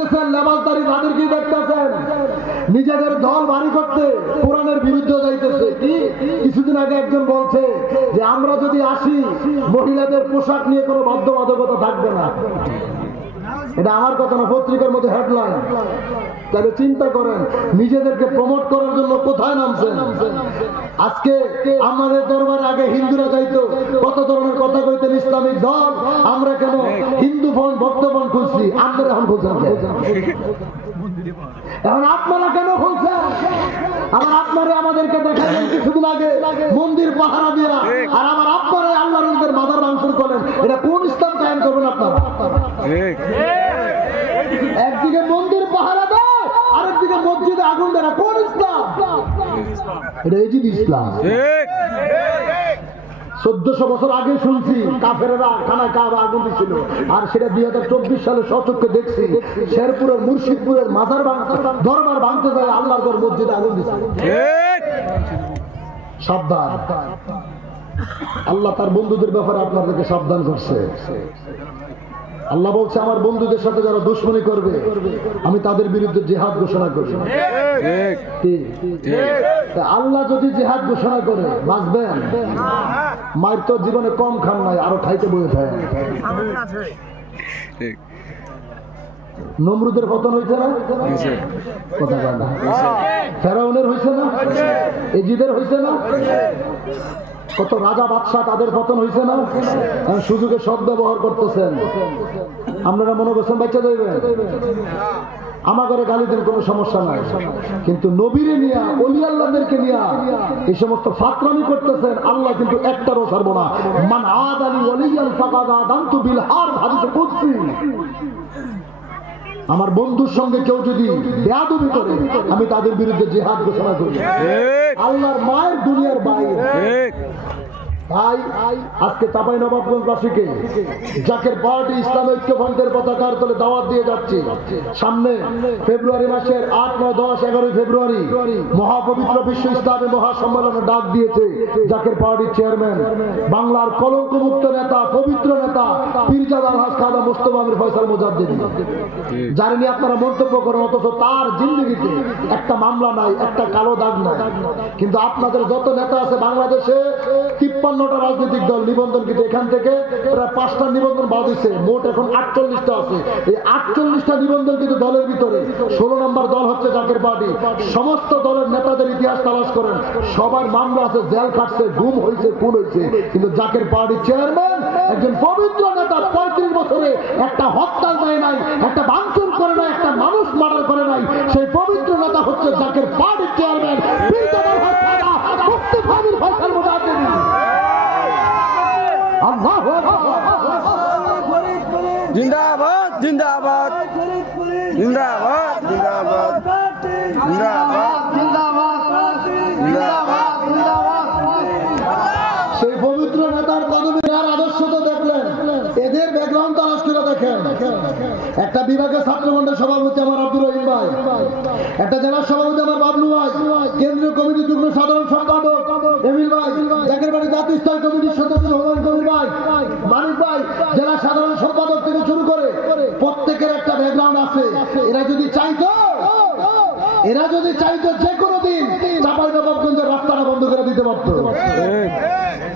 দেখতেছেন, লেবাসদারি তাদেরকেই দেখতেছেন নিজেদের দল ভারী করতে কোরআনের বিরুদ্ধে যাইতেছে। কি কিছুদিন আগে একজন বলছে যে আমরা যদি আসি মহিলাদের পোশাক নিয়ে কোনো বাধ্যবাধকতা থাকবে না। এটা আমার কথা না, পত্রিকার মধ্যে হেডলাইন। তাহলে চিন্তা করেন নিজেদেরকে প্রমোট করার জন্য কোথায় নামছেন। আজকে আমাদের দরবারে আগে হিন্দুরা যাইতো, কত ধরনের কথা কইতেন ইসলামিক দল, আমরা কেন হিন্দু ফোন ভক্ত ফোন খুলছি, আপনারা এখন খুলছেন, এখন আপনারা কেন খুলছেন? আমার আপনারা আমাদেরকে দেখালেন কিছুদিন আগে মন্দির পাহারা দিয়া, আর আমার আপনারা আল্লাহর রসুলের মাজার ভাঙচুর করেন। এটা কোন ইসলাম কায়েম করবেন আপনারা? একদিকে মন্দির পাহারা দেয়, আরেকদিকে মসজিদে আগুন দেয়, কোন ইসলাম? এটা এজিদ ইসলাম। 1400 বছর আগে শুনছি কাফেরেরা খানায় কাবা আগুন দিছিল, আর সেটা 2024 সালে সচক্ষে দেখছি শেরপুরের মুর্শিদপুরের মাজার দরবার ভাঙতে যায়, আল্লাহর ঘর মসজিদে আগুন দিচ্ছে। সাবধান, আল্লাহ তার বন্ধুদের ব্যাপারে আপনাদেরকে সাবধান করছে। আল্লাহ বলছে আমার বন্ধুদের সাথে যারা দুশ্মনী করবে আমি তাদের বিরুদ্ধে জিহাদ ঘোষণা করি। আল্লাহ যদি জিহাদ ঘোষণা করে বাঁচবেন? মায়ের তো জীবনে কম খান নাই, আরো খাইতে বয়ে থাকে। নমরুদের পতন হয়েছে না? কথা বলে না। ফেরাউনের হয়েছে না? এজিদের হয়েছে না? কত রাজা বাদশাহ তাদের পতন হয়েছে না? সুযোগে সদ ব্যবহার করতেছেন। আপনারা মনে করছেন বাচ্চা যাইবেন, আমাদের গালি দেন, কোনো সমস্যা নাই, কিন্তু নবীরে নিয়া ওলি আল্লাহদেরকে নিয়া এই সমস্ত ফাতরামি করতেছেন। আল্লাহ কিন্তু একটারও ছাড়ব না। মান আদানি ওলিয়ান ফাকাদ আদানতু বিল হারব, হাদিসে কুদসি। আমার বন্ধুর সঙ্গে কেউ যদি বেয়াদবি করে আমি তাদের বিরুদ্ধে জিহাদ ঘোষণা করি। আল্লাহর মায়ের দুনিয়ার বাইরে। তাই আজকে চাঁপাইনবাবগঞ্জবাসীকে জাকের পার্টি ইসলামী ঐক্যফ্রন্টের পতাকার তলে দাওয়াত দিয়ে যাচ্ছে। সামনে ফেব্রুয়ারি মাসের 8, 9, 10, 11 ফেব্রুয়ারি মহাপবিত্র বিশ্ব ইসলামী মহাসম্মেলনে ডাক দিয়েছে জাকের পার্টির চেয়ারম্যান, বাংলার কলঙ্কমুক্ত নেতা, পবিত্র নেতা পীরজাদা আলহাজ খাজা মুস্তফা আমির ফয়সাল মুজাদ্দিদ, যার নিয়ে আপনারা মন্তব্য করেন, অথচ তার জিন্দেগিতে একটা মামলা নাই, একটা কালো দাগ নাই। কিন্তু আপনাদের যত নেতা আছে বাংলাদেশে 53টা রাজনৈতিক দল নিবন্ধন, কিন্তু এখান থেকে প্রায় 5টা নিবন্ধন বাদ দিচ্ছে, মোট এখন 48টা আছে। এই 48টা নিবন্ধন কিন্তু দলের ভিতরে 16 নম্বর দল হচ্ছে জাকের পার্টি। সমস্ত দলের নেতাদের ইতিহাস তালাশ করেন, সবার মামলা আছে, জেল কাটছে, গুম হয়েছে, খুন হয়েছে, কিন্তু জাকের পার্টির চেয়ারম্যান একজন পবিত্র নেতা 35 বছরে একটা হত্যা দেয় নাই, একটা ভাঙচুর করে নাই, একটা মানুষ মার্ডার করে নাই। সেই পবিত্র নেতা হচ্ছে জাকের পার্টির চেয়ারম্যান পীরজাদা আলহাজ খাজা মুস্তফা আমির ফয়সাল মুজাদ্দিদ। জিন্দাবাদ জিন্দাবাদ জিন্দাবাদ জিন্দাবাদ জিন্দাবাদ জিন্দাবাদ জিন্দাবাদ। সেই পবিত্র নেতার কদমে আর আদর্শ তো দেখলেন, এদের ব্যাকগ্রাউন্ড তালাশ করে দেখেন। একটা বিভাগের ছাত্রমন্ডল সভাপতি আমার আব্দুর রহিম ভাই, একটা জেলার সভাপতি আমার বাবলু ভাই, কেন্দ্রীয় কমিটি যুগ্ম সাধারণ সম্পাদক এমিল ভাই, জাকের বাড়ি জাতীয় স্থায়ী কমিটির সদস্য হুমায়ুন কবির ভাই, মানিক ভাই, জেলা সাধারণ সম্পাদক থেকে শুরু করে প্রত্যেকের একটা ব্যাকগ্রাউন্ড আছে। এরা যদি চাইতো যে কোনো দিন চাঁপাইনবাবগঞ্জের রাস্তাটা বন্ধ করে দিতে পারতো,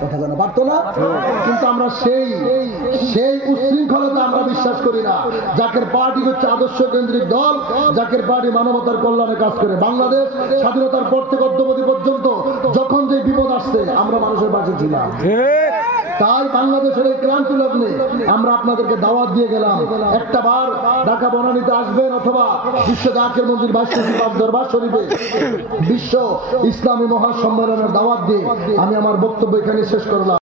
কথা জানা পারতো না। কিন্তু আমরা সেই উশৃঙ্খলতা আমরা বিশ্বাস করি না। জাকের পার্টি হচ্ছে আদর্শ কেন্দ্রিক দল। জাকের পার্টি মানবতার কল্যাণে কাজ করে। বাংলাদেশ স্বাধীনতার পর থেকে অদ্যাবধি পর্যন্ত যখন যে বিপদ আসছে আমরা মানুষের পাশে ছিলাম। তাই বাংলাদেশের এই ক্রান্তি লগ্নে আমরা আপনাদেরকে দাওয়াত দিয়ে গেলাম, একটা বার ঢাকা বনানীতে আসবেন, অথবা বিশ্ব জাকের মন্দির দরবার শরীফে বিশ্ব ইসলামী মহাসম্মেলনের দাওয়াত দিয়ে আমি আমার বক্তব্য এখানে শেষ করলাম।